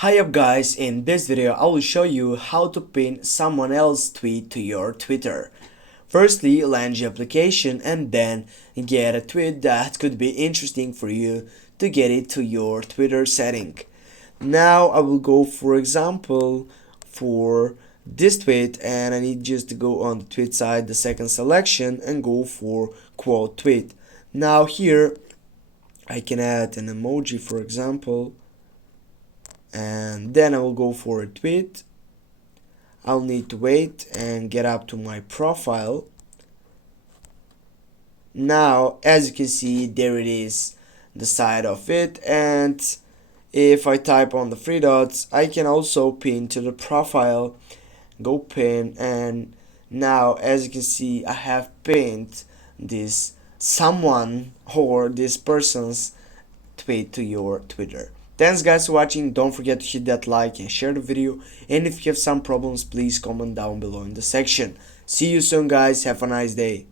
Hi up guys, in this video I will show you how to pin someone else's tweet to your Twitter. Firstly, launch the application and then get a tweet that could be interesting for you to get it to your Twitter setting. Now I will go for example for this tweet and I need just to go on the tweet side, the second selection, and go for quote tweet. Now here I can add an emoji for example, and then I will go for a tweet. I'll need to wait and get up to my profile. Now as you can see, there it is, the side of it, and if I type on the three dots I can also pin to the profile, go pin, and now as you can see I have pinned this someone or this person's tweet to your Twitter. Thanks guys for watching. Don't forget to hit that like and share the video, and if you have some problems please comment down below in the section. See you soon guys, have a nice day.